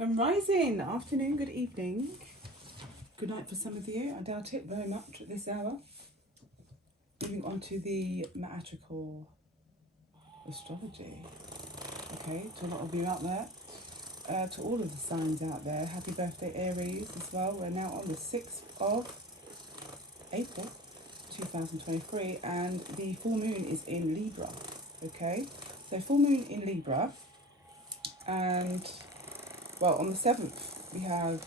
When rising, afternoon, good evening, good night for some of you. I doubt it very much at this hour. Moving on to the magical astrology. Okay, to a lot of you out there, to all of the signs out there, happy birthday Aries as well. We're now on the 6th of April 2023 and the full moon is in Libra. Okay, so full moon in Libra, and well, on the 7th we have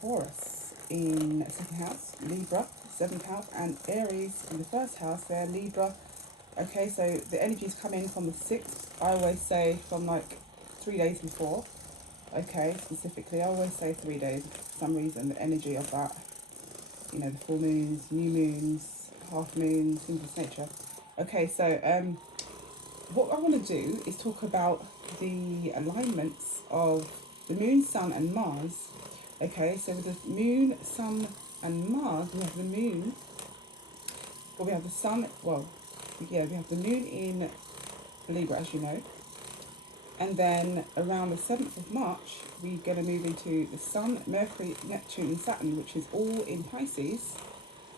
Taurus in second house, Libra, 7th house, and Aries in the first house there, Libra. Okay, so the energies come in from the 6th, I always say from like 3 days before. Okay, specifically, I always say 3 days for some reason, the energy of that, you know, the full moons, new moons, half moons, things of this nature. Okay, so what I want to do is talk about the alignments of the moon, sun, and Mars. Okay, so with the moon, sun, and Mars, we have the moon, or we have the sun, well, yeah, we have the moon in Libra, as you know. And then around the 7th of March, we're going to move into the sun, Mercury, Neptune, and Saturn, which is all in Pisces.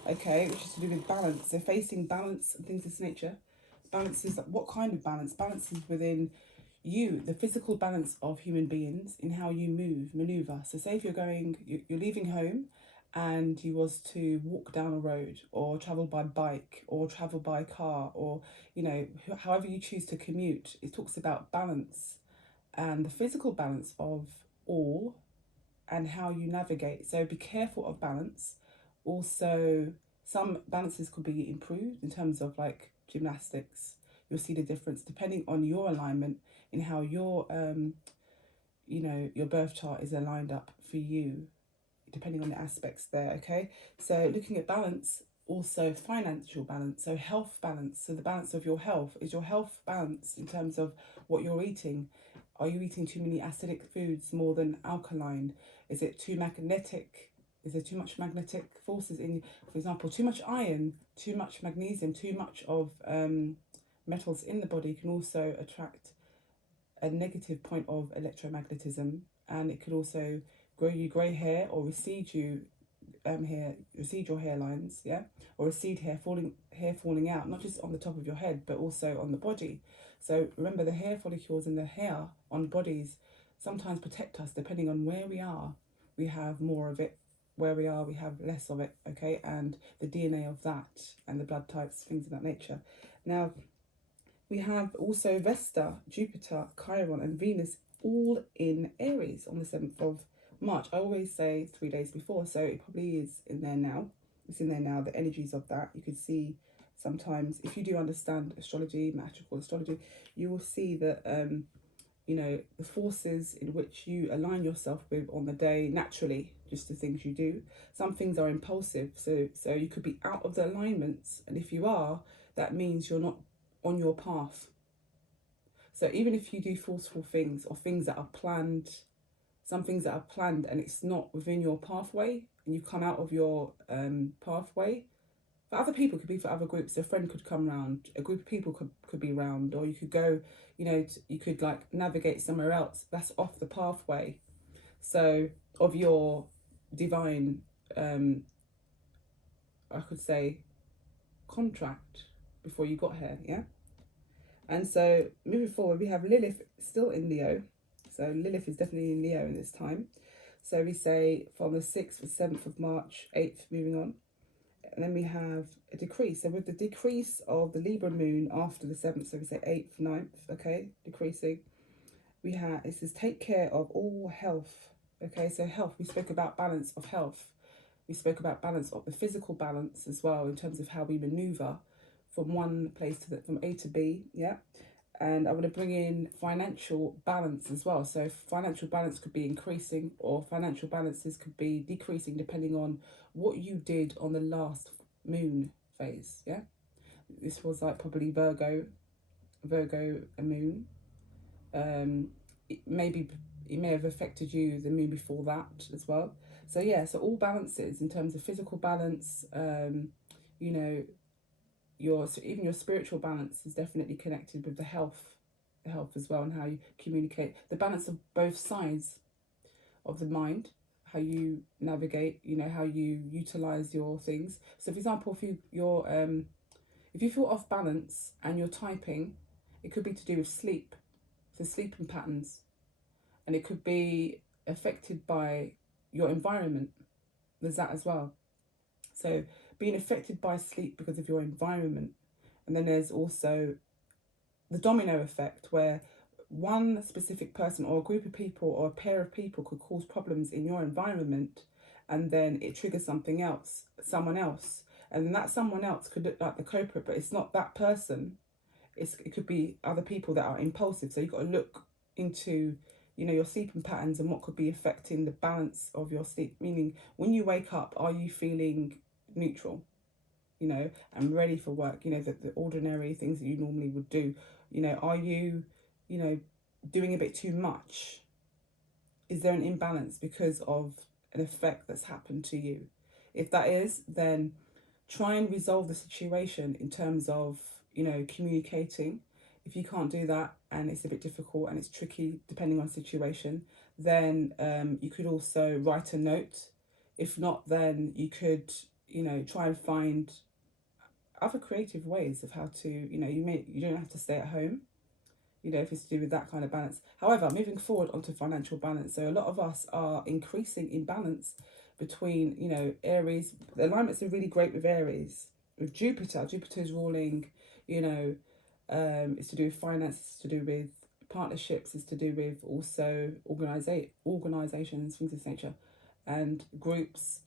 Okay, which is to do with balance. So facing balance and things of this nature. Balance is what kind of balance? Balance is within you, the physical balance of human beings in how you move, maneuver. So say if you're leaving home and you was to walk down a road or travel by bike or travel by car, or, you know, however you choose to commute, it talks about balance and the physical balance of all and how you navigate. So be careful of balance. Also, some balances could be improved in terms of like gymnastics. You'll see the difference depending on your alignment in how your you know, your birth chart is aligned up for you, depending on the aspects there. Okay, so looking at balance, also financial balance, so health balance, so the balance of your health. Is your health balanced in terms of what you're eating? Are you eating too many acidic foods more than alkaline? Is it too magnetic? Is there too much magnetic forces in, for example, too much iron, too much magnesium, too much of metals in the body can also attract a negative point of electromagnetism, and it could also grow you grey hair or recede you recede your hairlines, yeah, or recede hair falling out, not just on the top of your head but also on the body. So remember, the hair follicles in the hair on bodies sometimes protect us depending on where we are. We have more of it. Where we are, we have less of it. Okay, and the DNA of that and the blood types, things of that nature. Now we have also Vesta, Jupiter, Chiron, and Venus all in Aries on the 7th of March. I always say 3 days before, so it probably is in there now. It's in there now, the energies of that. You can see sometimes, if you do understand astrology, magical astrology, you will see that, you know, the forces in which you align yourself with on the day naturally, just the things you do. Some things are impulsive, so you could be out of the alignments, and if you are, that means you're not on your path. So even if you do forceful things or things that are planned, some things that are planned and it's not within your pathway and you come out of your pathway, for other people, it could be for other groups. A friend could come round, a group of people could be round, or you could go, you know, you could like navigate somewhere else that's off the pathway, so of your divine I could say contract before you got here, yeah. And so moving forward, we have Lilith still in Leo. So Lilith is definitely in Leo in this time. So we say from the 6th, 7th of March, 8th, moving on. And then we have a decrease. So with the decrease of the Libra moon after the 7th, so we say 8th, 9th, okay, decreasing. We have, it says take care of all health. Okay, so health, we spoke about balance of health. We spoke about balance of the physical balance as well in terms of how we maneuver from one place to from A to B, yeah. And I want to bring in financial balance as well. So financial balance could be increasing, or financial balances could be decreasing depending on what you did on the last moon phase, yeah. This was like probably Virgo a moon. It may have affected you the moon before that as well. So yeah, so all balances in terms of physical balance, you know, even your spiritual balance is definitely connected with the health as well, and how you communicate, the balance of both sides of the mind, how you navigate, you know, how you utilize your things. So for example, if you feel off balance and you're typing, it could be to do with sleep, so sleeping patterns, and it could be affected by your environment. There's that as well. So being affected by sleep because of your environment. And then there's also the domino effect, where one specific person or a group of people or a pair of people could cause problems in your environment, and then it triggers something else, someone else. And then that someone else could look like the culprit, but it's not that person. It could be other people that are impulsive. So you've got to look into, you know, your sleeping patterns and what could be affecting the balance of your sleep. Meaning, when you wake up, are you feeling neutral, you know, and ready for work? You know, the ordinary things that you normally would do. You know, are you, you know, doing a bit too much? Is there an imbalance because of an effect that's happened to you? If that is, then try and resolve the situation in terms of, you know, communicating. If you can't do that and it's a bit difficult and it's tricky depending on situation, then you could also write a note. If not, then you could, you know, try and find other creative ways of how to, you know, you don't have to stay at home, you know, if it's to do with that kind of balance. However, moving forward onto financial balance, so a lot of us are increasing imbalance between, you know, Aries. The alignments are really great with Aries, with Jupiter's ruling, you know, it's to do with finance, it's to do with partnerships, it's to do with also organizations, things of this nature, and groups.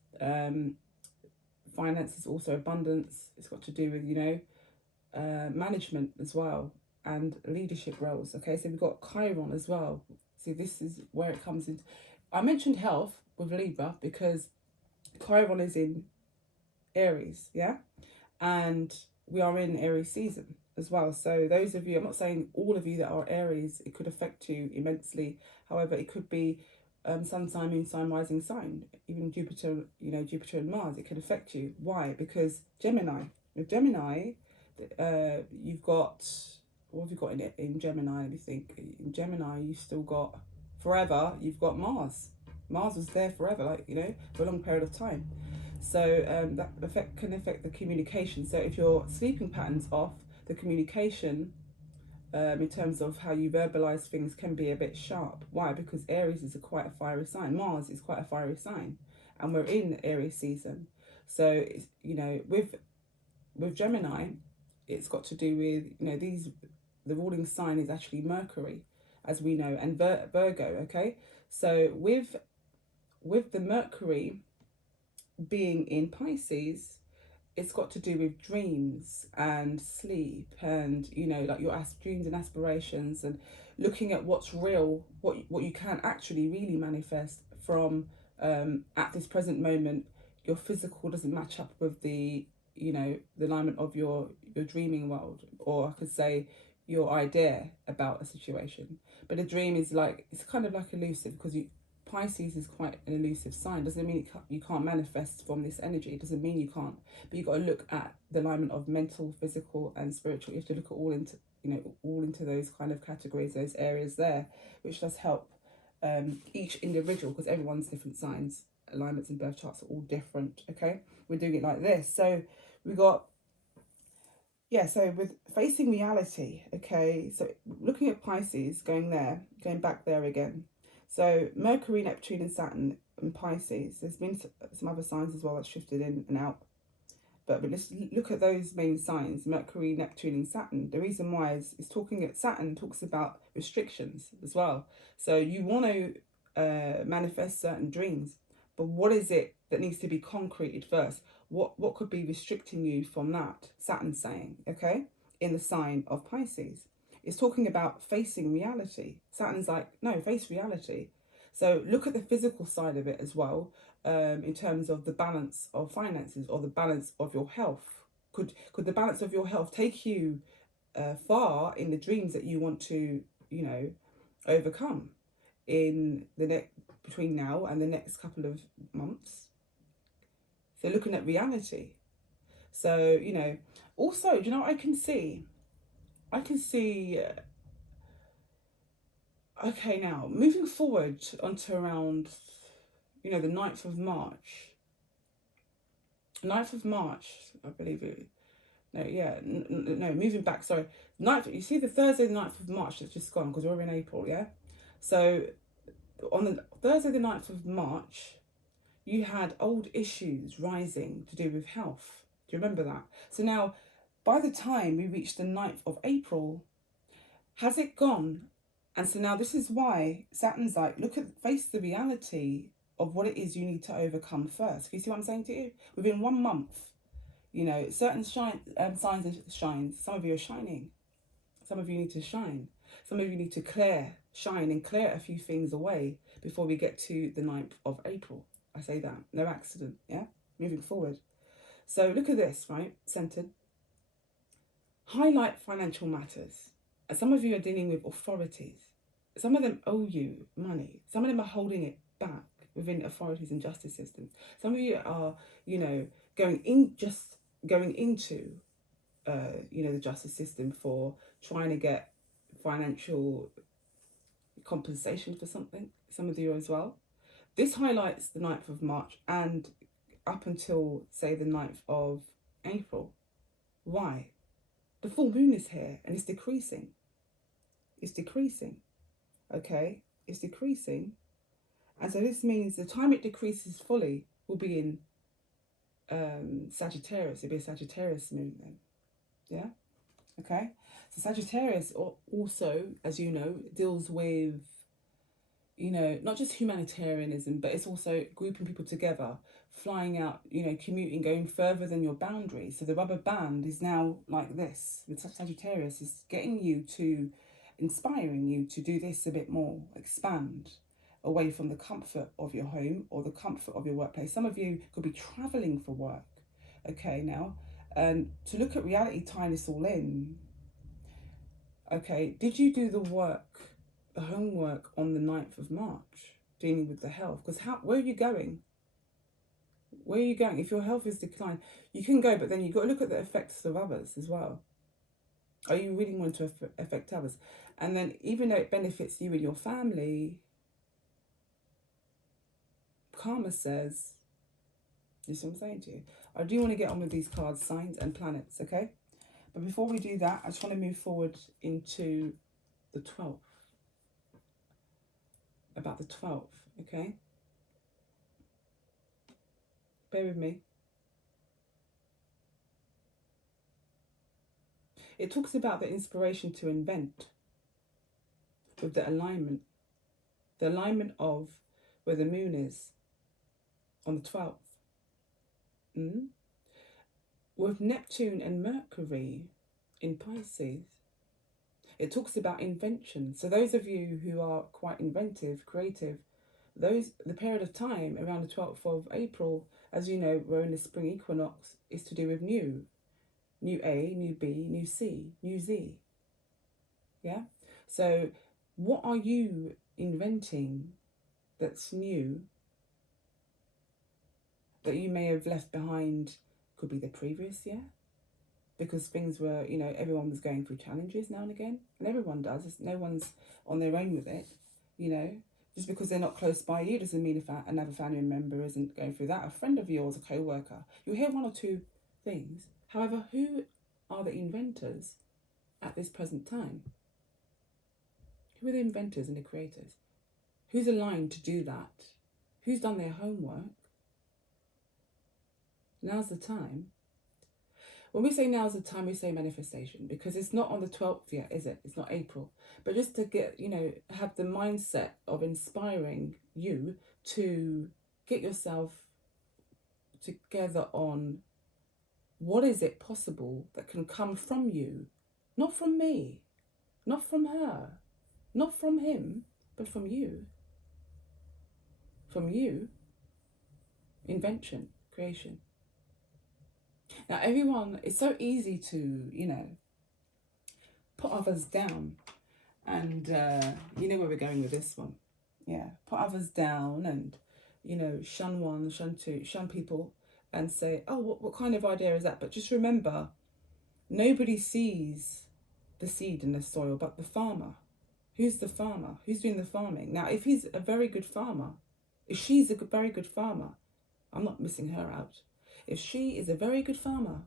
Finance is also abundance. It's got to do with, you know, management as well, and leadership roles. Okay, so we've got Chiron as well. See, this is where it comes in. I mentioned health with Libra because Chiron is in Aries, yeah, and we are in Aries season as well. So those of you, I'm not saying all of you that are Aries, it could affect you immensely. However, it could be sun, sign, moon, sign, rising sign, even Jupiter, you know, Jupiter and Mars, it could affect you. Why? Because Gemini, with Gemini, you've got, what have you got in it in Gemini? Let me think. In Gemini, you've still got forever. You've got Mars. Mars was there forever, like, you know, for a long period of time. So that can affect the communication. So if your sleeping pattern's off, the communication, in terms of how you verbalize things, can be a bit sharp. Why? Because Aries is quite a fiery sign. Mars is quite a fiery sign, and we're in Aries season. So it's, you know, with Gemini, it's got to do with, you know, the ruling sign is actually Mercury, as we know, and Virgo. Okay, so with the Mercury being in Pisces, it's got to do with dreams and sleep, and, you know, like your dreams and aspirations, and looking at what's real, what you can actually really manifest from, at this present moment. Your physical doesn't match up with the, you know, the alignment of your dreaming world, or I could say your idea about a situation. But a dream is like, it's kind of like elusive, because Pisces is quite an elusive sign. Doesn't mean you can't manifest from this energy. It doesn't mean you can't. But you've got to look at the alignment of mental, physical, and spiritual. You have to look at all into those kind of categories, those areas there, which does help each individual, because everyone's different signs, alignments and birth charts are all different. Okay, we're doing it like this. So we got, yeah, so with facing reality, okay, so looking at Pisces, going back there again. So Mercury, Neptune and Saturn and Pisces, there's been some other signs as well that shifted in and out. But let's look at those main signs, Mercury, Neptune and Saturn. The reason why is Saturn talks about restrictions as well. So you want to manifest certain dreams, but what is it that needs to be concreted first? What could be restricting you from that? Saturn's saying, okay, in the sign of Pisces. It's talking about facing reality. Saturn's like, no, face reality. So look at the physical side of it as well, in terms of the balance of finances or the balance of your health. Could the balance of your health take you far in the dreams that you want to, you know, overcome in the between now and the next couple of months? So looking at reality. So, you know, also, do you know what I can see? I can see Okay, now moving forward onto around, the 9th of March. 9th of March, I believe it. No, yeah, no, moving back, sorry. 9th, you see the Thursday, the 9th of March that's just gone because we're in April, yeah? So on the Thursday, the 9th of March, you had old issues rising to do with health. Do you remember that? So now, by the time we reach the 9th of April, has it gone? And so now this is why Saturn's like, face the reality of what it is you need to overcome first. Can you see what I'm saying to you? Within 1 month, certain signs and shines. Some of you are shining. Some of you need to shine. Some of you need to shine and clear a few things away before we get to the 9th of April. I say that. No accident, yeah? Moving forward. So look at this, right? Centered. Highlight financial matters. And some of you are dealing with authorities. Some of them owe you money. Some of them are holding it back within authorities and justice systems. Some of you are, going into the justice system for trying to get financial compensation for something. Some of you as well. This highlights the 9th of March and up until, say, the 9th of April. Why? The full moon is here and it's decreasing. It's decreasing. Okay? It's decreasing. And so this means the time it decreases fully will be in Sagittarius. It'll be a Sagittarius moon then. Yeah? Okay? So Sagittarius also, as you know, deals with, not just humanitarianism, but it's also grouping people together, flying out, commuting, going further than your boundaries. So the rubber band is now like this. With Sagittarius is inspiring you to do this a bit more, expand away from the comfort of your home or the comfort of your workplace. Some of you could be traveling for work. Okay, now, to look at reality, tying this all in. Okay, did you do the homework on the 9th of March, dealing with the health? Because where are you going? Where are you going? If your health is declined, you can go, but then you've got to look at the effects of others as well. Are you really want to affect others? And then even though it benefits you and your family, karma says, you see what I'm saying to you? I do want to get on with these cards, signs and planets, okay? But before we do that, I just want to move forward into the 12th. About the 12th, okay? Bear with me. It talks about the inspiration to invent with the alignment. The alignment of where the moon is on the 12th. With Neptune and Mercury in Pisces, it talks about invention. So those of you who are quite inventive, creative, the period of time around the 12th of April, as you know, we're in the spring equinox, is to do with new A, new B, new C, new Z. Yeah? So what are you inventing that's new that you may have left behind? Could be the previous year, because things were, everyone was going through challenges now and again, and everyone does. No one's on their own with it, Just because they're not close by you doesn't mean another family member isn't going through that. A friend of yours, a co-worker, you'll hear one or two things. However, who are the inventors at this present time? Who are the inventors and the creators? Who's aligned to do that? Who's done their homework? Now's the time. When we say now's the time, we say manifestation, because it's not on the 12th yet, is it? It's not April. But just to get, have the mindset of inspiring you to get yourself together on what is it possible that can come from you, not from me, not from her, not from him, but from you. From you, invention, creation. Now, everyone, it's so easy to, put others down. And you know where we're going with this one. Yeah, put others down and, shun one, shun two, shun people and say, oh, what kind of idea is that? But just remember, nobody sees the seed in the soil but the farmer. Who's the farmer? Who's doing the farming? Now, if he's a very good farmer, if she's a very good farmer, I'm not missing her out. If she is a very good farmer,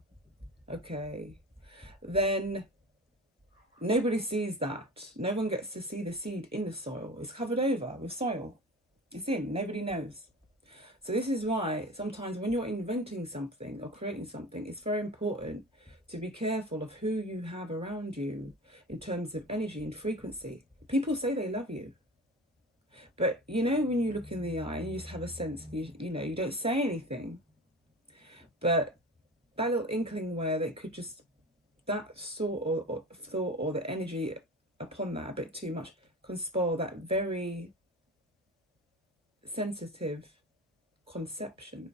okay, then nobody sees that. No one gets to see the seed in the soil. It's covered over with soil. It's in. Nobody knows. So this is why sometimes when you're inventing something or creating something, it's very important to be careful of who you have around you in terms of energy and frequency. People say they love you, but you know when you look in the eye and you just have a sense, you know, you don't say anything, but that little inkling where they could just, that sort of thought or the energy upon that a bit too much can spoil that very sensitive conception.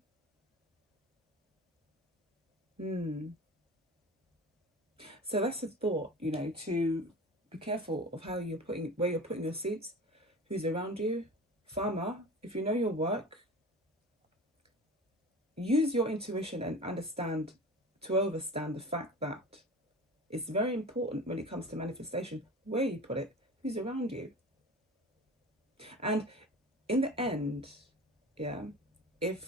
So that's a thought, you know, to be careful of how you're putting, where you're putting your seeds, who's around you. Farmer, if you know your work, use your intuition and understand to overstand the fact that it's very important when it comes to manifestation, where you put it, who's around you. And in the end, yeah, if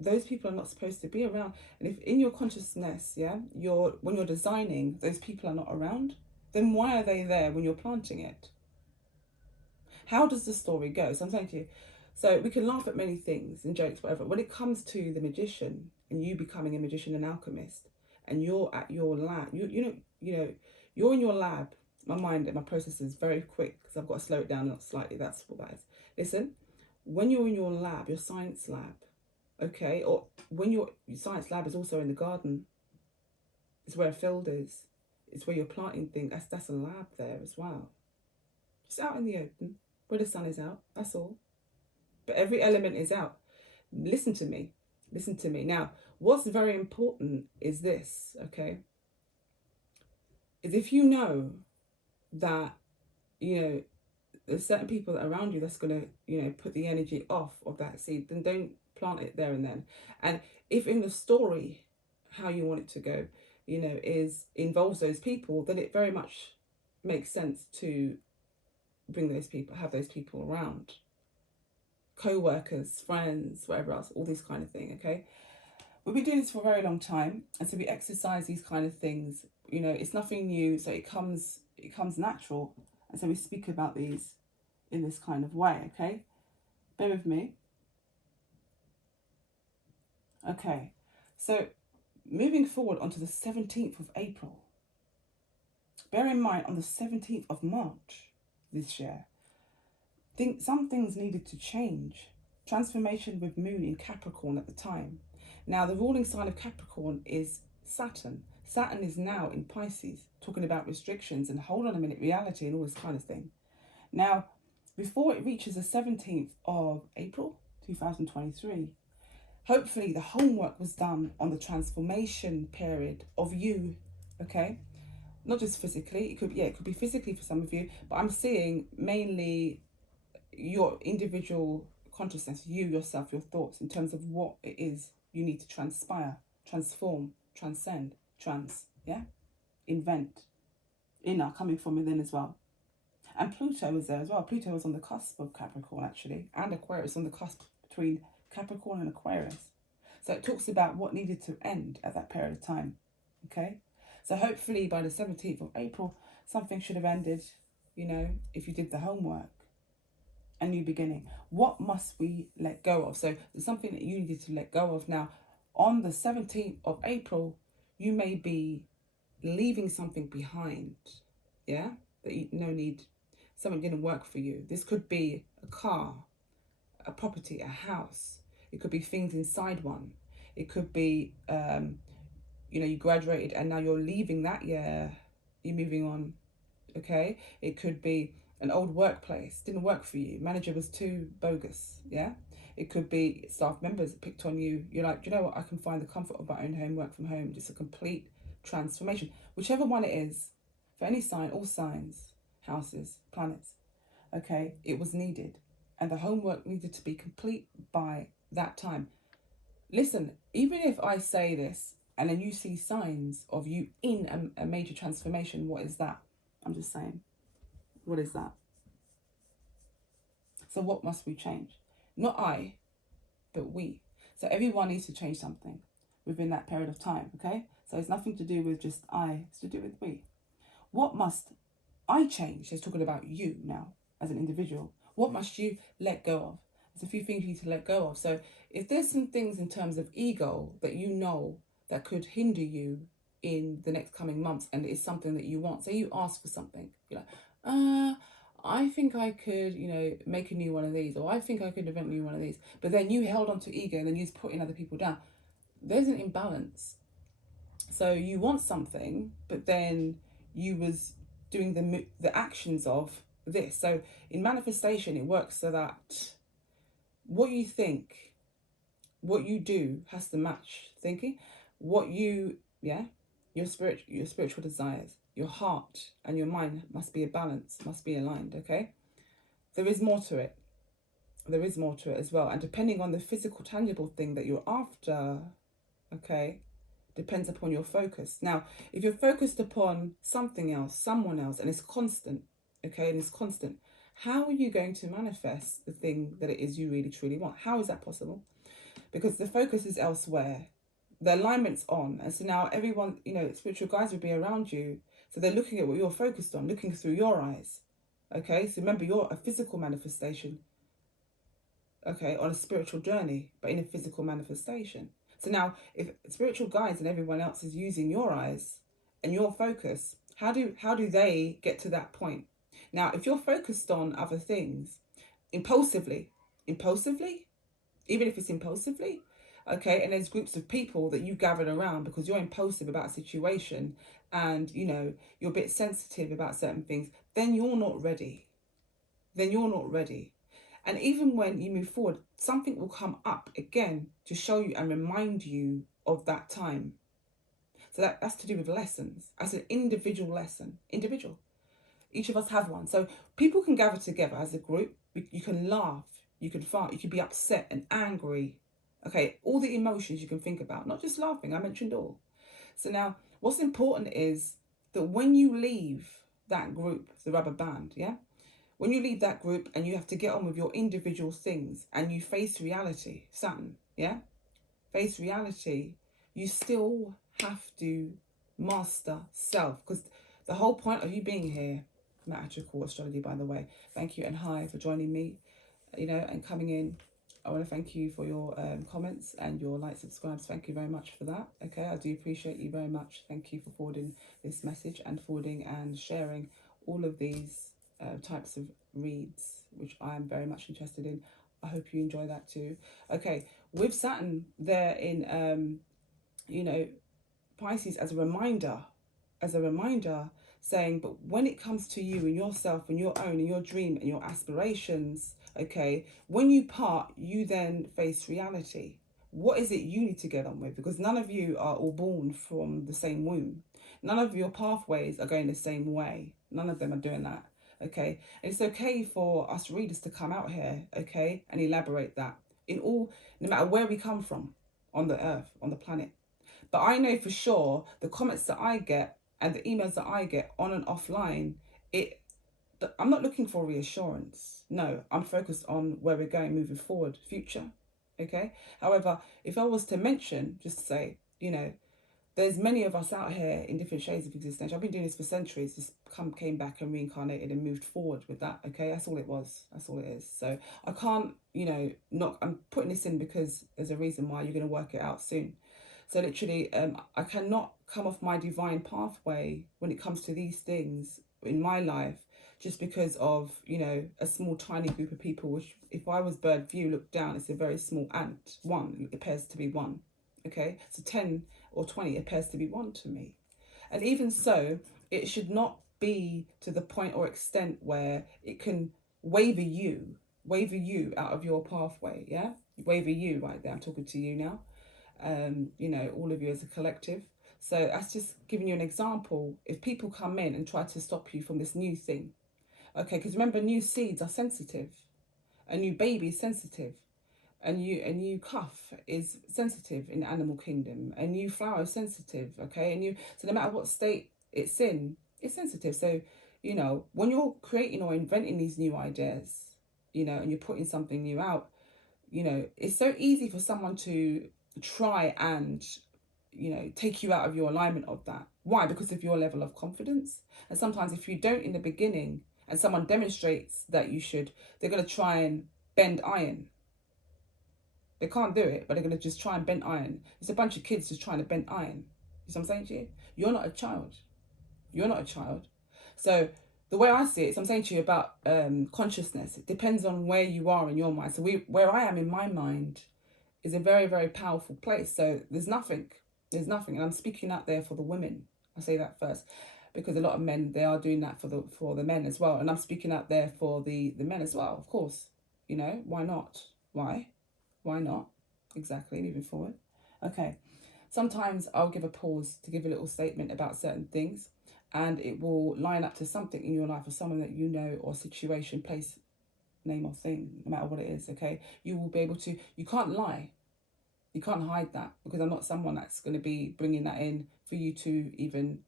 those people are not supposed to be around, and if in your consciousness, yeah, when you're designing, those people are not around, then why are they there when you're planting it? How does the story go? So I'm saying to you, so we can laugh at many things and jokes, whatever. When it comes to the magician and you becoming a magician and alchemist, and you're at your lab, you know, you're in your lab. My mind and my process is very quick because I've got to slow it down slightly. That's what that is. Listen, when you're in your lab, your science lab, okay, or when your science lab is also in the garden, it's where a field is, it's where you're planting things. That's a lab there as well. Just out in the open where the sun is out. That's all. But every element is out. Listen to me. Listen to me. Now, what's very important is this, okay? Is if you know that, you know, there's certain people around you that's going to, you know, put the energy off of that seed, then don't plant it there and then. And if in the story, how you want it to go, you know, involves those people, then it very much makes sense to bring those people, have those people around. Co-workers, friends, whatever else, all this kind of thing, okay? We've been doing this for a very long time, and so we exercise these kind of things. You know, it's nothing new, so it comes natural, and so we speak about these in this kind of way, okay? Bear with me. Okay, so moving forward onto the 17th of April. Bear in mind, on the 17th of March this year, some things needed to change. Transformation with Moon in Capricorn at the time. Now, the ruling sign of Capricorn is Saturn. Saturn is now in Pisces, talking about restrictions and hold on a minute, reality and all this kind of thing. Now, before it reaches the 17th of April 2023, hopefully the homework was done on the transformation period of you, okay? Not just physically, it could be physically for some of you, but I'm seeing mainly your individual consciousness, you, yourself, your thoughts, in terms of what it is you need to transpire, transform, transcend, invent, inner, coming from within as well. And Pluto was there as well. Pluto was on the cusp of Capricorn, actually, and Aquarius, on the cusp between Capricorn and Aquarius. So it talks about what needed to end at that period of time, okay? So hopefully by the 17th of April, something should have ended, you know, if you did the homework. A new beginning. What must we let go of? So there's something that you needed to let go of. Now, on the 17th of April, you may be leaving something behind, yeah? That you no need, something didn't work for you. This could be a car, a property, a house. It could be things inside one. It could be, you know, you graduated and now you're leaving that year, you're moving on, okay? It could be an old workplace, didn't work for you. Manager was too bogus, yeah? It could be staff members that picked on you. You're like, do you know what? I can find the comfort of my own home, work from home. Just a complete transformation. Whichever one it is, for any sign, all signs, houses, planets, okay, it was needed. And the homework needed to be complete by that time. Listen, even if I say this and then you see signs of you in a major transformation, what is that? I'm just saying. What is that? So what must we change? Not I, but we. So everyone needs to change something within that period of time, okay? So it's nothing to do with just I, it's to do with we. What must I change? It's talking about you now as an individual. What must you let go of? There's a few things you need to let go of. So if there's some things in terms of ego that you know that could hinder you in the next coming months, and it's something that you want, say you ask for something, you're like, I think I could, make a new one of these, or I think I could invent a new one of these, but then you held on to ego and then you just putting other people down. There's an imbalance. So you want something, but then you was doing the actions of this. So in manifestation, it works so that what you think, what you do has to match thinking. Your spiritual desires, your heart and your mind must be a balance, must be aligned, okay? There is more to it. There is more to it as well. And depending on the physical, tangible thing that you're after, okay, depends upon your focus. Now, if you're focused upon something else, someone else, and it's constant, okay, and it's constant, how are you going to manifest the thing that it is you really, truly want? How is that possible? Because the focus is elsewhere. The alignment's on. And so now everyone, spiritual guides will be around you. So they're looking at what you're focused on, looking through your eyes. Okay, so remember, you're a physical manifestation, okay, on a spiritual journey, but in a physical manifestation. So now, if spiritual guides and everyone else is using your eyes and your focus, how do they get to that point? Now, if you're focused on other things, impulsively, even if it's impulsively, okay, and there's groups of people that you gathered around because you're impulsive about a situation and, you're a bit sensitive about certain things, then you're not ready. And even when you move forward, something will come up again to show you and remind you of that time. So that's to do with lessons. As an individual lesson. Individual. Each of us have one. So people can gather together as a group. You can laugh. You can fight. You can be upset and angry. Okay, all the emotions you can think about. Not just laughing. I mentioned all. So now, what's important is that when you leave that group, the rubber band, yeah? When you leave that group and you have to get on with your individual things and you face reality, Saturn, yeah? Face reality, you still have to master self. Because the whole point of you being here, Magical Astrology, by the way, thank you and hi for joining me, and coming in. I want to thank you for your comments and your likes, subscribes. Thank you very much for that. Okay, I do appreciate you very much. Thank you for forwarding this message and forwarding and sharing all of these types of reads, which I am very much interested in. I hope you enjoy that too. Okay, with Saturn there in, Pisces as a reminder, saying, but when it comes to you and yourself and your own and your dream and your aspirations, okay, when you part, you then face reality. What is it you need to get on with? Because none of you are all born from the same womb. None of your pathways are going the same way. None of them are doing that. Okay, and it's okay for us readers to come out here, okay, and elaborate that no matter where we come from on the earth, on the planet. But I know for sure the comments that I get and the emails that I get on and offline, I'm not looking for reassurance. No, I'm focused on where we're going moving forward, future. Okay. However, if I was to mention, just to say, there's many of us out here in different shades of existence. I've been doing this for centuries. Just came back and reincarnated and moved forward with that. Okay, that's all it was. That's all it is. So I can't, I'm putting this in because there's a reason why. You're going to work it out soon. So literally, I cannot come off my divine pathway when it comes to these things in my life just because of, a small tiny group of people, which if I was bird view, look down, it's a very small ant. One, it appears to be one. Okay, so 10 or 20 appears to be one to me. And even so, it should not be to the point or extent where it can waver you out of your pathway, yeah? Waver you right there, I'm talking to you now. All of you as a collective. So that's just giving you an example. If people come in and try to stop you from this new thing, okay, because remember, new seeds are sensitive. A new baby is sensitive. A new cuff is sensitive in the animal kingdom. A new flower is sensitive, okay? So no matter what state it's in, it's sensitive. So You know, when you're creating or inventing these new ideas, you know, and you're putting something new out, you know, it's so easy for someone to try and, you know, take you out of your alignment of that. Why? Because of your level of confidence. And sometimes if you don't in the beginning and someone demonstrates that you should, they're going to try and bend iron. They can't do it, but they're going to just try and bend iron. It's a bunch of kids just trying to bend iron. You know what I'm saying to you? You're not a child. You're not a child. So the way I see it, so I'm saying to you about consciousness, it depends on where you are in your mind. So where I am in my mind is a very, very powerful place. So there's nothing. And I'm speaking out there for the women. I say that first, because a lot of men, they are doing that for the men as well. And I'm speaking out there for the men as well, of course. You know, why not? Why not? Exactly, moving forward. Okay. Sometimes I'll give a pause to give a little statement about certain things, and it will line up to something in your life or someone that you know or situation, place, name or thing, no matter what it is, okay? You will be able to, you can't lie. You can't hide that, because I'm not someone that's going to be bringing that in for you to even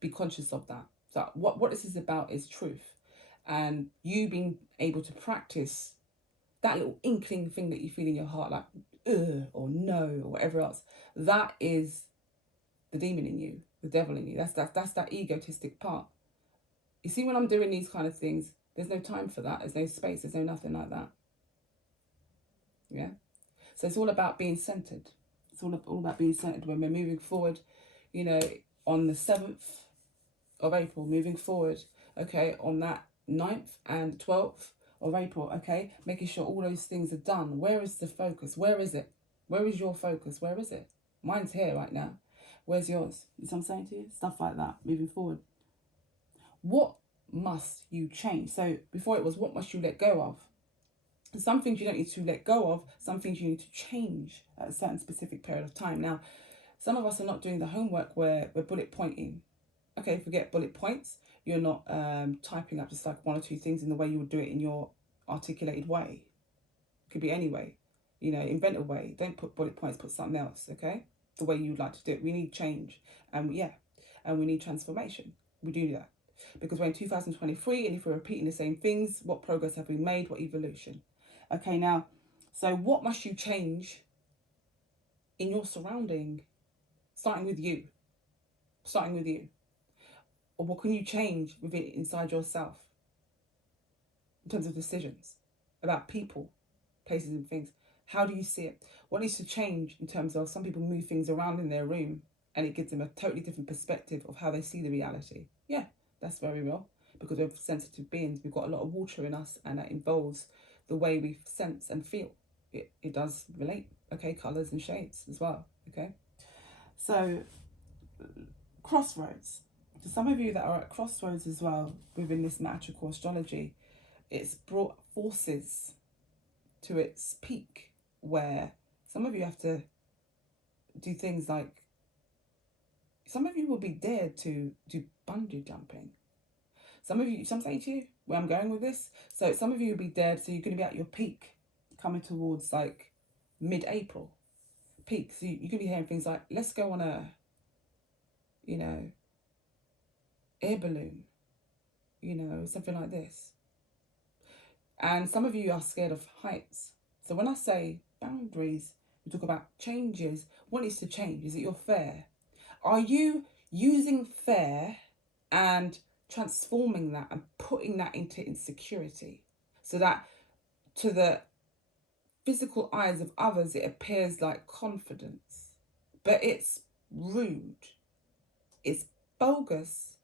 be conscious of that. So what this is about is truth, and you being able to practice that little inkling thing that you feel in your heart, like ugh or no or whatever else. That is the demon in you, the devil in you. That's that egotistic part. You see, when I'm doing these kind of things, there's no time for that. There's no space. There's no nothing like that. Yeah. So it's all about being centered. It's all about being centered when we're moving forward. You know, on the 7th of April, moving forward. Okay, on that 9th and 12th of April. Okay, making sure all those things are done. Where is the focus? Where is it? Where is your focus? Where is it? Mine's here right now. Where's yours? You know what I'm saying to you? Stuff like that, moving forward. What must you change? So before it was, what must you let go of? Some things you don't need to let go of. Some things you need to change at a certain specific period of time. Now, some of us are not doing the homework where we're bullet pointing. Okay, forget bullet points. You're not typing up just like one or two things in the way you would do it in your articulated way. Could be any way. You know, invent a way. Don't put bullet points, put something else, okay? The way you'd like to do it. We need change. And we need transformation. We do that. Because we're in 2023, and if we're repeating the same things, what progress have we made? What evolution? Okay, now, so what must you change in your surrounding? Starting with you. Or what can you change within inside yourself in terms of decisions about people, places and things? How do you see it? What needs to change in terms of, some people move things around in their room and it gives them a totally different perspective of how they see the reality. Yeah, that's very real, because we're sensitive beings. We've got a lot of water in us, and that involves the way we sense and feel. It does relate, okay, colours and shades as well, okay? So, crossroads. To some of you that are at crossroads as well within this magical astrology, it's brought forces to its peak, where some of you have to do things like, some of you will be dared to do bungee jumping. Some of you, so I'm saying to you where I'm going with this. So some of you will be dared, so you're going to be at your peak coming towards like mid-April. Peak. So you're going to be hearing things like, let's go on a, you know, air balloon, you know, something like this. And some of you are scared of heights. So when I say boundaries, we talk about changes. What needs to change? Is it your fear? Are you using fear and transforming that and putting that into insecurity, so that to the physical eyes of others it appears like confidence, but it's rude, it's bogus,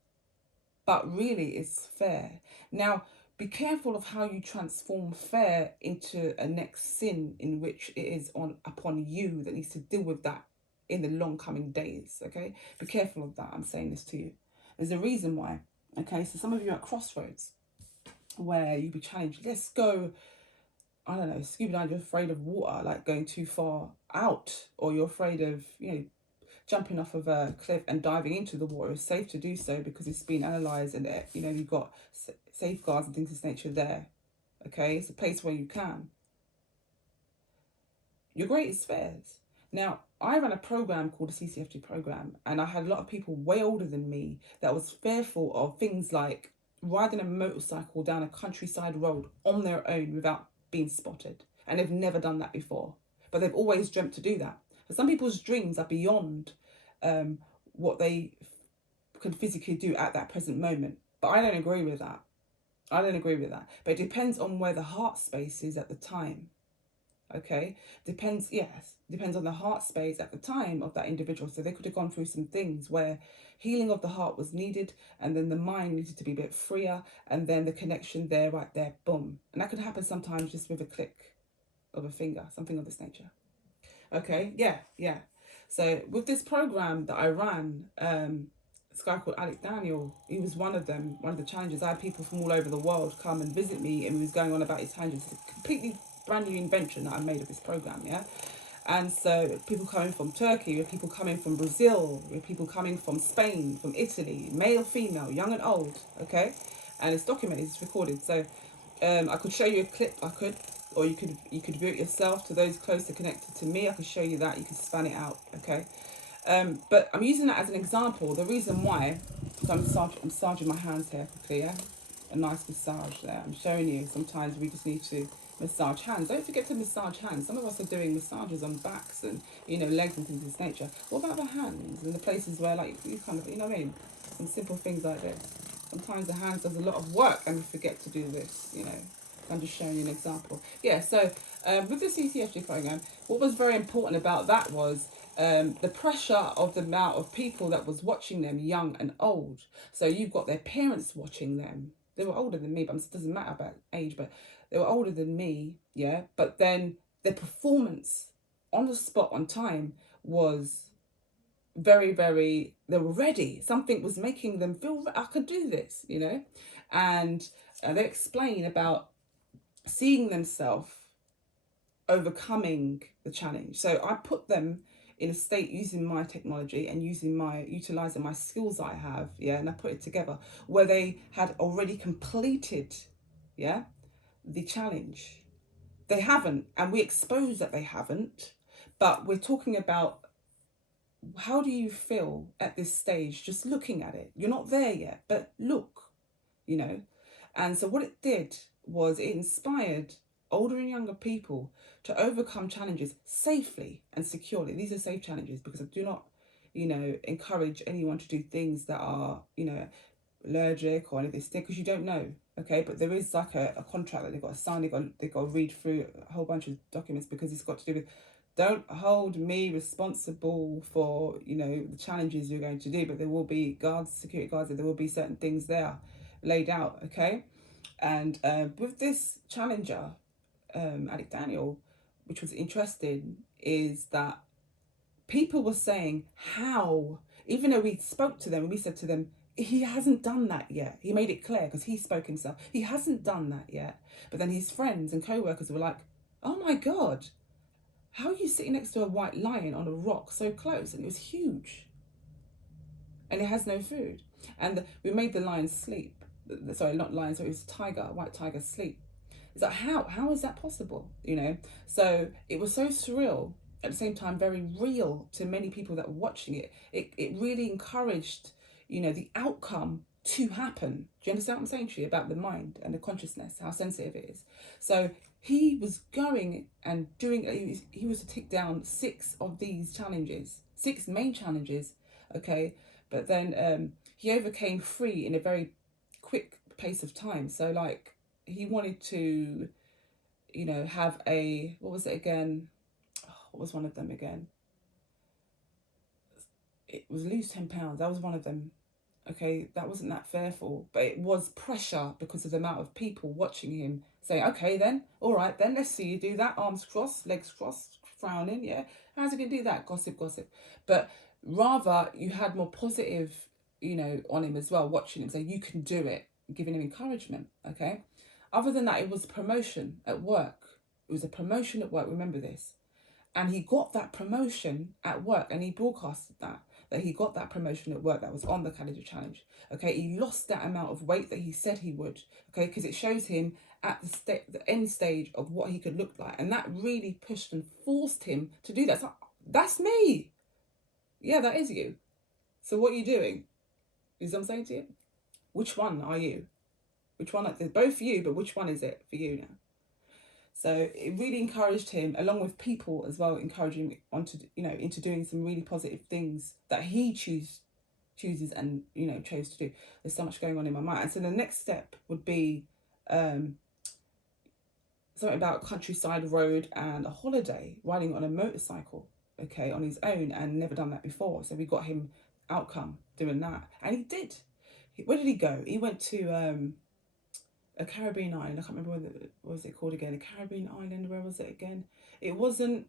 but really it's fear? Now, be careful of how you transform fear into a next sin, in which it is upon you that needs to deal with that in the long coming days, okay? Be careful of that. I'm saying this to you. There's a reason why, okay? So some of you are at crossroads where you be challenged. Let's go, I don't know, scuba diving. You're afraid of water, like going too far out, or you're afraid of, you know, jumping off of a cliff and diving into the water. It's safe to do so because it's been analysed, and you know, you've got safeguards and things of this nature there. Okay, it's a place where you can. Your greatest fears. Now, I ran a program called the CCFT program, and I had a lot of people way older than me that was fearful of things like riding a motorcycle down a countryside road on their own without being spotted. And they've never done that before. But they've always dreamt to do that. But some people's dreams are beyond what they can physically do at that present moment. But I don't agree with that. I don't agree with that. But it depends on where the heart space is at the time. Okay, depends on the heart space at the time of that individual. So they could have gone through some things where healing of the heart was needed, and then the mind needed to be a bit freer, and then the connection there, right there, boom. And that could happen sometimes just with a click of a finger, something of this nature. Okay, yeah. So with this program that I ran, this guy called Alex Daniel, he was one of them, one of the challenges. I had people from all over the world come and visit me, and he was going on about his challenges. It's a completely brand new invention that I made of this program, yeah. And so people coming from Turkey, with people coming from Brazil, with people coming from Spain, from Italy, male, female, young and old, okay? And it's documented, it's recorded. So I could show you a clip, or you could view it yourself. To those closer connected to me, I could show you that. You could span it out, okay? But I'm using that as an example. The reason why, because I'm massaging my hands here quickly, yeah? A nice massage there. I'm showing you sometimes we just need to massage hands. Don't forget to massage hands. Some of us are doing massages on backs and, legs and things of this nature. What about the hands and the places where, like, you kind of, you know what I mean? Some simple things like this. Sometimes the hands does a lot of work and we forget to do this, I'm just showing you an example. Yeah, so with the CCFG program, what was very important about that was the pressure of the amount of people that was watching them, young and old. So you've got their parents watching them. They were older than me, but it doesn't matter about age, but they were older than me, yeah. But then their performance on the spot on time was very, very, they were ready. Something was making them feel, I could do this, And they explain about seeing themselves overcoming the challenge. So I put them in a state using my technology and utilizing my skills I have, and I put it together where they had already completed, the challenge. They haven't, and we expose that they haven't, but we're talking about how do you feel at this stage just looking at it. You're not there yet, but look, And so what it did was it inspired older and younger people to overcome challenges safely and securely. These are safe challenges because I do not, encourage anyone to do things that are, allergic or any of this thing, because you don't know, okay? But there is like a contract that they've got to sign, they've got to read through a whole bunch of documents because it's got to do with, don't hold me responsible for, the challenges you're going to do, but there will be guards, security guards, and there will be certain things there laid out, okay? And with this challenger, Alex Daniel, which was interesting, is that people were saying how, even though we spoke to them and we said to them, he hasn't done that yet. He made it clear because he spoke himself. He hasn't done that yet. But then his friends and co-workers were like, oh my God, how are you sitting next to a white lion on a rock so close? And it was huge. And it has no food. And we made the lion sleep. Sorry, not lion, so it was tiger, white tiger sleep. It's like, how is that possible? So it was so surreal, at the same time very real to many people that were watching it. It really encouraged, the outcome to happen. Do you understand what I'm saying to you about the mind and the consciousness, how sensitive it is? So he was going and doing, he was to tick down 6 of these challenges, 6 main challenges, okay? But then he overcame 3 in a very quick pace of time. So like he wanted to, have what was it again? What was one of them again? It was lose 10 pounds. That was one of them. Okay, that wasn't that fearful, but it was pressure because of the amount of people watching him saying, okay then, all right then, let's see you do that, arms crossed, legs crossed, frowning, yeah. How's he going to do that? Gossip. But rather, you had more positive, on him as well, watching him say, you can do it, giving him encouragement, okay? Other than that, it was promotion at work. It was a promotion at work, remember this. And he got that promotion at work, and he broadcasted that he got that promotion at work that was on the Calendar Challenge. Okay, he lost that amount of weight that he said he would. Okay, because it shows him at the end stage of what he could look like, and that really pushed and forced him to do that. So that's me. Yeah, that is you. So what are you doing? Is what I'm saying to you? Which one are you? Which one? They're both for you, but which one is it for you now? So it really encouraged him, along with people as well, encouraging him onto, into doing some really positive things that he chooses and, chose to do. There's so much going on in my mind. And so the next step would be something about countryside road and a holiday, riding on a motorcycle, okay, on his own, and never done that before. So we got him outcome doing that. And he did. Where did he go? He went to a Caribbean island. I can't remember what was it called again. A Caribbean island. Where was it again? It wasn't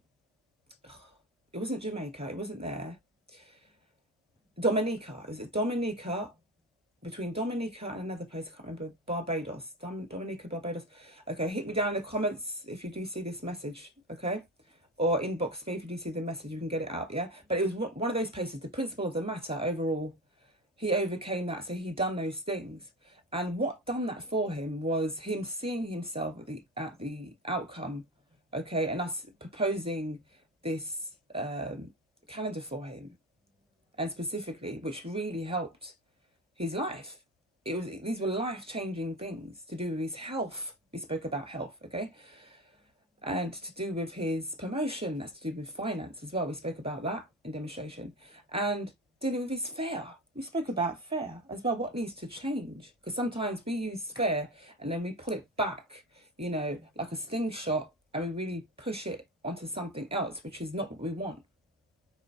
Jamaica. It wasn't there. Dominica. Is it Dominica? Between Dominica and another place, I can't remember. Barbados. Dominica, Barbados. Okay, hit me down in the comments if you do see this message, okay? Or inbox me if you do see the message. You can get it out, yeah? But it was one of those places. The principle of the matter overall, he overcame that, so he done those things. And what done that for him was him seeing himself at the outcome, okay, and us proposing this calendar for him, and specifically, which really helped his life. These were life-changing things to do with his health. We spoke about health, okay, and to do with his promotion. That's to do with finance as well. We spoke about that in demonstration, and dealing with his fear. We spoke about fear as well. What needs to change? Because sometimes we use fear and then we pull it back, like a slingshot, and we really push it onto something else, which is not what we want.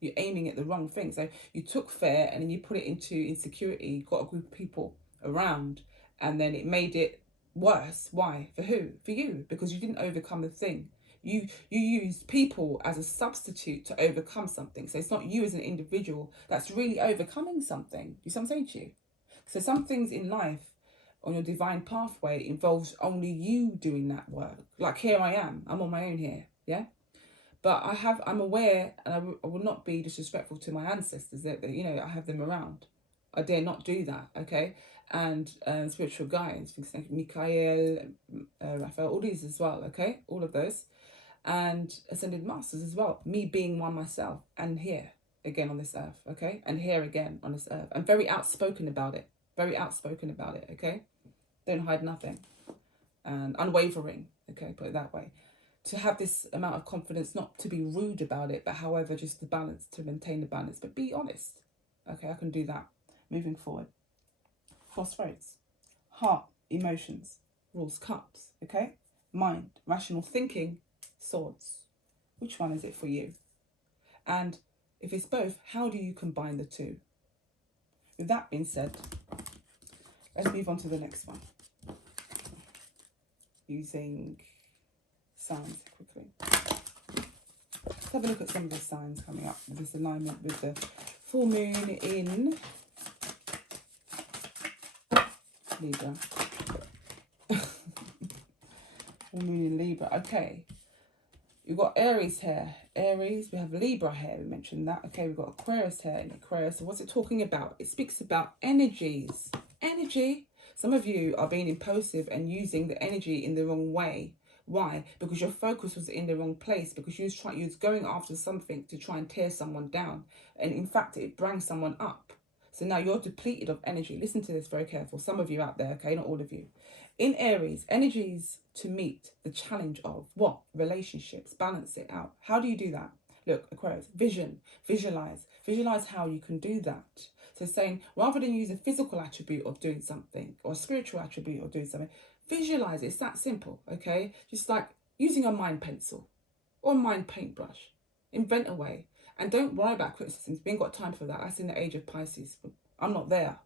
You're aiming at the wrong thing. So you took fear and then you put it into insecurity, got a group of people around, and then it made it worse. Why? For who? For you, because you didn't overcome the thing. You used people as a substitute to overcome something. So it's not you as an individual that's really overcoming something. You see what I'm saying to you? So some things in life on your divine pathway involves only you doing that work. Like here I am. I'm on my own here. Yeah? But I'm aware, and I will not be disrespectful to my ancestors, that I have them around. I dare not do that, okay? And spiritual guides, things like Michael, Raphael, all these as well, okay? All of those. And ascended masters as well. Me being one myself, and here again on this earth, okay? And here again on this earth. I'm very outspoken about it. Very outspoken about it, okay? Don't hide nothing. And unwavering, okay? Put it that way. To have this amount of confidence, not to be rude about it, but however, just the balance, to maintain the balance, but be honest. Okay, I can do that. Moving forward. Crossroads. Heart, emotions, rules, cups, okay? Mind, rational thinking, swords. Which one is it for you? And if it's both, how do you combine the two? With that being said, let's move on to the next one. Using signs quickly. Let's have a look at some of the signs coming up with this alignment with the full moon in Libra. Full moon in Libra. Okay. You've got Aries here. Aries. We have Libra here. We mentioned that. Okay, we've got Aquarius here in Aquarius. So what's it talking about? It speaks about energies. Energy. Some of you are being impulsive and using the energy in the wrong way. Why? Because your focus was in the wrong place, because you was going after something to try and tear someone down, and in fact it brings someone up. So now you're depleted of energy. Listen to this very careful. Some of you out there, okay, not all of you. In Aries, energies to meet the challenge of what? Relationships. Balance it out. How do you do that? Look, Aquarius, vision, visualize how you can do that. So saying, rather than use a physical attribute of doing something or a spiritual attribute of doing something, visualize it. It's that simple, okay? Just like using a mind pencil or a mind paintbrush. Invent a way. And don't worry about criticisms. We ain't got time for that. That's in the age of Pisces. I'm not there.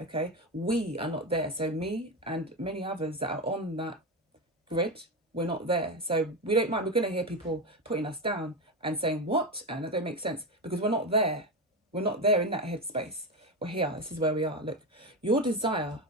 Okay? We are not there. So me and many others that are on that grid, we're not there. So we don't mind. We're going to hear people putting us down and saying, what? And that don't make sense, because we're not there. We're not there in that headspace. We're here. This is where we are. Look, your desire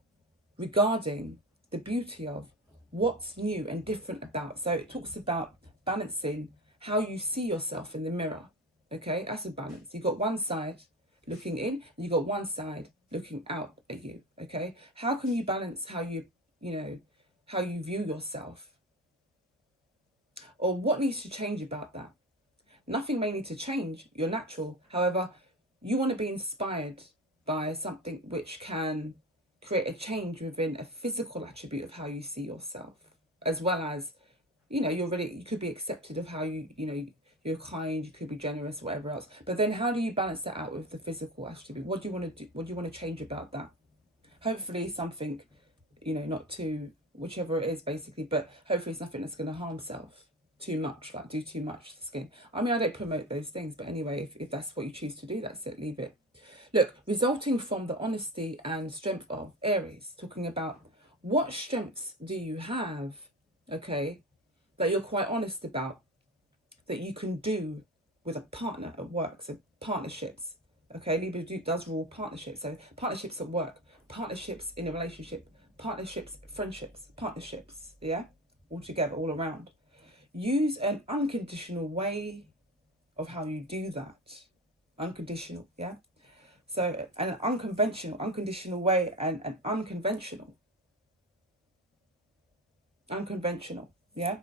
regarding the beauty of what's new and different about. So it talks about balancing how you see yourself in the mirror. Okay, that's a balance. You got one side looking in, and you got one side looking out at you. Okay, how can you balance how you view yourself? Or what needs to change about that? Nothing may need to change. You're natural. However, you want to be inspired by something which can create a change within a physical attribute of how you see yourself, as well as, you know, you could be accepted of how you're kind, you could be generous, whatever else. But then how do you balance that out with the physical attribute? What do you want to do? What do you want to change about that? Hopefully something, you know, not too, whichever it is basically, but hopefully it's nothing that's going to harm self too much, like do too much to the skin. I mean, I don't promote those things, but anyway, if that's what you choose to do, that's it, leave it. Look, resulting from the honesty and strength of Aries, talking about what strengths do you have, okay, that you're quite honest about, that you can do with a partner at work. So partnerships, okay, Libra does rule partnerships. So partnerships at work, partnerships in a relationship, partnerships, friendships, partnerships, yeah, all together, all around. Use an unconditional way of how you do that. Unconditional, yeah. So an unconditional way, and an unconventional, yeah.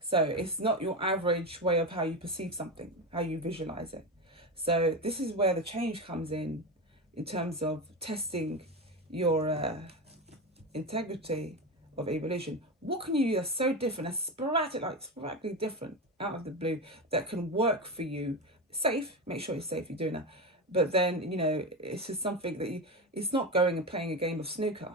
So it's not your average way of how you perceive something, how you visualize it. So this is where the change comes in terms of testing your integrity of evolution. What can you do that's so different, that's sporadically different, out of the blue, that can work for you? Safe, make sure you're safe, you're doing that. But then, you know, it's just something that it's not going and playing a game of snooker.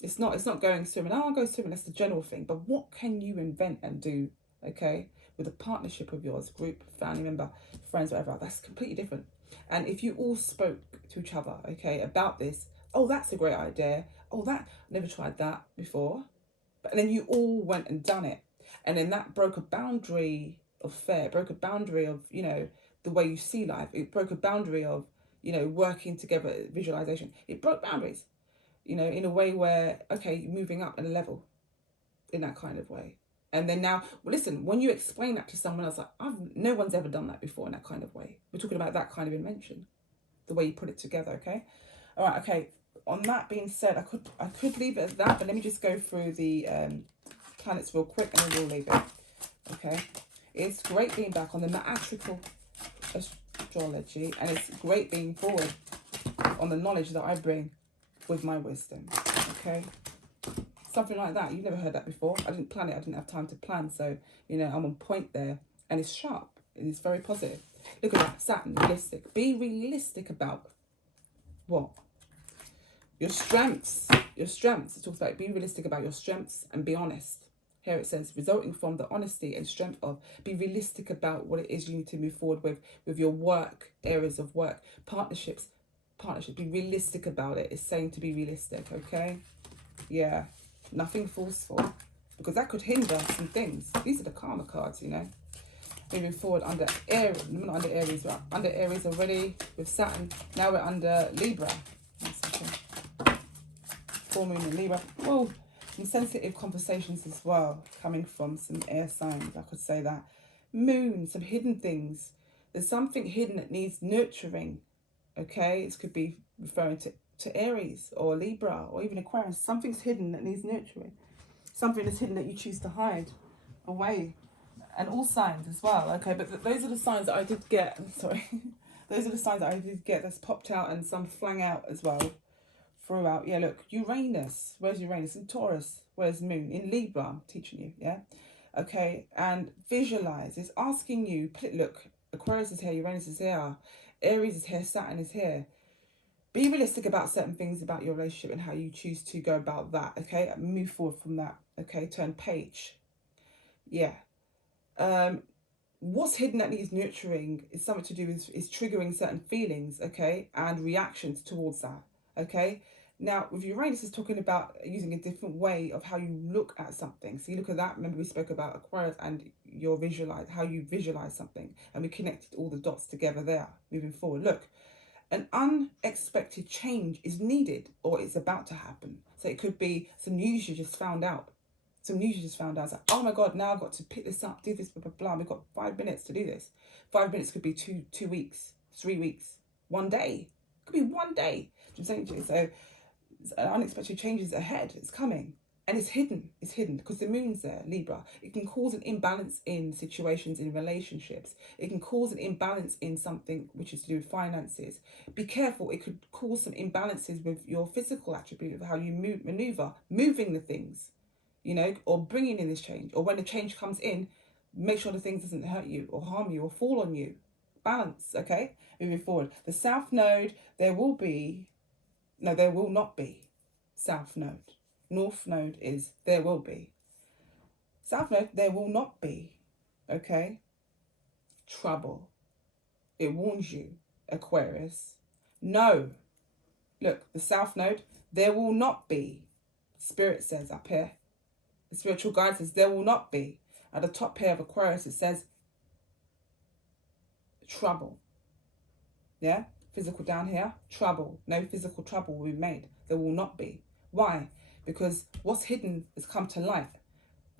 It's not going swimming. Oh, I'll go swimming, that's the general thing. But what can you invent and do, okay, with a partnership of yours, group, family member, friends, whatever? That's completely different. And if you all spoke to each other, okay, about this, oh, that's a great idea. Oh, that, I never tried that before. But then you all went and done it. And then that broke a boundary of fair, broke a boundary of, you know, the way you see life. It broke a boundary of, you know, working together, visualization. It broke boundaries, you know, in a way where, okay, moving up in a level in that kind of way. And then now, well, listen, when you explain that to someone else, like, no one's ever done that before in that kind of way. We're talking about that kind of invention, the way you put it together, okay? All right, okay. On that being said, I could leave it at that, but let me just go through the planets real quick and then we'll leave it, okay? It's great being back on the Maatrical Astrology, and it's great being forward on the knowledge that I bring with my wisdom, okay? Something like that. You've never heard that before. I didn't plan it. I didn't have time to plan. So, you know, I'm on point there. And it's sharp. And it's very positive. Look at that. Saturn, realistic. Be realistic about what? Your strengths. Your strengths. It talks about be realistic about your strengths and be honest. Here it says, resulting from the honesty and strength of, be realistic about what it is you need to move forward with your work, areas of work, partnerships. Be realistic about it. It's saying to be realistic, okay? Yeah. Nothing forceful, because that could hinder some things. These are the karma cards, you know. Moving forward under Aries, not under Aries, but under Aries already with Saturn. Now we're under Libra. Full moon in Libra. Whoa, some sensitive conversations as well, coming from some air signs, I could say that. Moon, some hidden things. There's something hidden that needs nurturing, okay? It could be referring to Aries or Libra or even Aquarius. Something's hidden that needs nurturing. Something is hidden that you choose to hide away. And all signs as well, okay? But those are the signs that I did get. Sorry. Those are the signs that I did get that's popped out and some flung out as well throughout. Yeah, look, Uranus. Where's Uranus? In Taurus. Where's Moon? In Libra, I'm teaching you, yeah? Okay, and visualize. It's asking you, look, Aquarius is here, Uranus is here, Aries is here, Saturn is here. Be realistic about certain things about your relationship and how you choose to go about that, okay? Move forward from that, okay? Turn page. Yeah. What's hidden that needs nurturing is something to do with is triggering certain feelings, okay? And reactions towards that, okay? Now, with Uranus, is talking about using a different way of how you look at something. So you look at that, remember we spoke about Aquarius and your how you visualize something. And we connected all the dots together there, moving forward. Look. An unexpected change is needed or it's about to happen. So it could be some news you just found out. It's like, oh my God, now I've got to pick this up, do this, blah, blah, blah. We've got 5 minutes to do this. 5 minutes could be two weeks, 3 weeks, 1 day. It could be 1 day. Do you know what I'm saying to you? So unexpected changes ahead. It's coming. And it's hidden because the moon's there, Libra. It can cause an imbalance in situations, in relationships. It can cause an imbalance in something which is to do with finances. Be careful, it could cause some imbalances with your physical attribute of how you maneuver, moving the things, or bringing in this change. Or when the change comes in, make sure the thing doesn't hurt you or harm you or fall on you. Balance, okay? Moving forward. The South Node, there will not be South Node. North Node is there will be. South Node, there will not be. Okay? Trouble. It warns you, Aquarius. No. Look, the South Node, there will not be. Spirit says up here. The spiritual guide says there will not be. At the top pair of Aquarius, it says trouble. Yeah? Physical down here, trouble. No physical trouble will be made. There will not be. Why? Because what's hidden has come to light.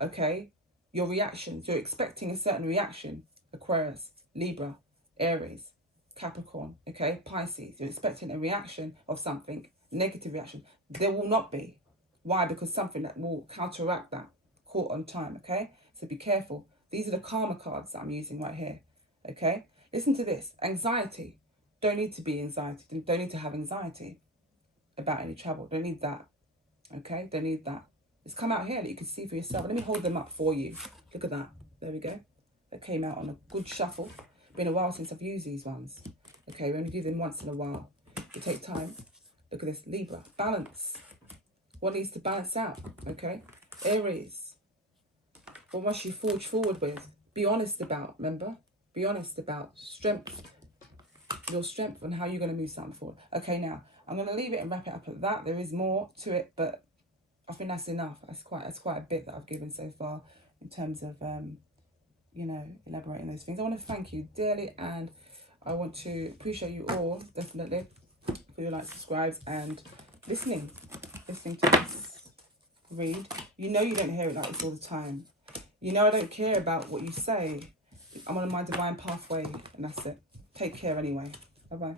Okay? Your reactions. You're expecting a certain reaction. Aquarius, Libra, Aries, Capricorn, okay? Pisces. You're expecting a reaction of something, negative reaction. There will not be. Why? Because something that will counteract that. Caught on time, okay? So be careful. These are the karma cards that I'm using right here, okay? Listen to this. Anxiety. Don't need to be anxiety. Don't need to have anxiety about any trouble. Don't need that. Okay, don't need that. It's come out here that you can see for yourself. Let me hold them up for you. Look at that. There we go. That came out on a good shuffle. Been a while since I've used these ones. Okay, we only do them once in a while. They take time. Look at this. Libra. Balance. What needs to balance out? Okay. Aries. What must you forge forward with? Be honest about, remember? Be honest about strength. Your strength and how you're going to move something forward. Okay, now I'm going to leave it and wrap it up at that. There is more to it, but I think that's enough. That's quite a bit that I've given so far in terms of elaborating those things. I want to thank you dearly, and I want to appreciate you all definitely for your likes, subscribes, and listening to this read. You don't hear it like this all the time. I don't care about what you say. I'm on my divine pathway, and that's it. Take care anyway. Bye-bye.